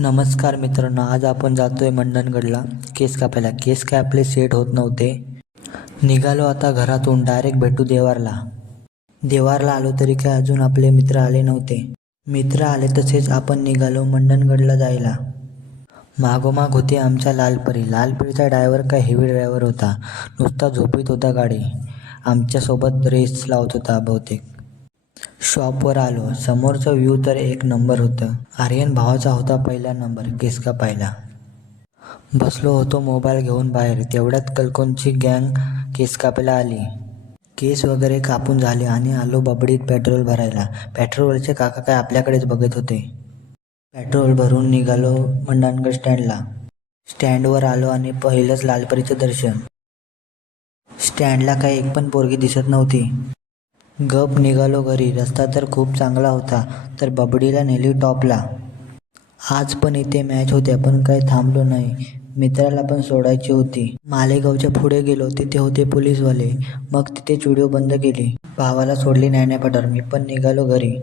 नमस्कार मित्रांनो, आज आपण जातोय मंडणगडला केस कापायला. केस काय आपले सेट होत नव्हते. निघालो आता घरातून डायरेक्ट भेटू देवारला. देवारला आलो तरी काय अजून आपले मित्र आले नव्हते. मित्र आले तसेच आपण निघालो मंडणगडला जायला. मागोमाग होती आमच्या लालपरी. लालपरीचा ड्रायव्हर काय हेवी ड्रायव्हर होता, नुसता झोपीत होता गाडी. आमच्यासोबत रेस लावत होता बहुतेक. शॉपवर आलो. समोरचं व्ह्यू तर एक नंबर होतं. आर्यन भावाचा होता पहिला नंबर केस कापायला. बसलो होतो मोबाईल घेऊन बाहेर. तेवढ्यात कलकोनची गँग केस कापायला आली. केस वगैरे कापून झाले आणि आलो बबडीत पेट्रोल भरायला. पेट्रोलवरचे काका काय आपल्याकडेच बघत होते. पेट्रोल भरून निघालो मंडणगड स्टँडला. स्टँडवर आलो आणि पहिलंच लालपरीचं दर्शन. स्टँडला काय एक पण पोरगी दिसत नव्हती. गप निघालो घरी. रस्ता तर खूप चांगला होता, तर बबडीला नेली टॉपला. आज पण इथे मॅच होत्या, पण काही थांबलो नाही. मित्राला पण सोडायची होती. मालेगावच्या पुढे गेलो, तिथे होते पोलीसवाले. मग तिथे व्हिडिओ बंद केली. भावाला सोडली न्यायपाठावर. मी पण निघालो घरी.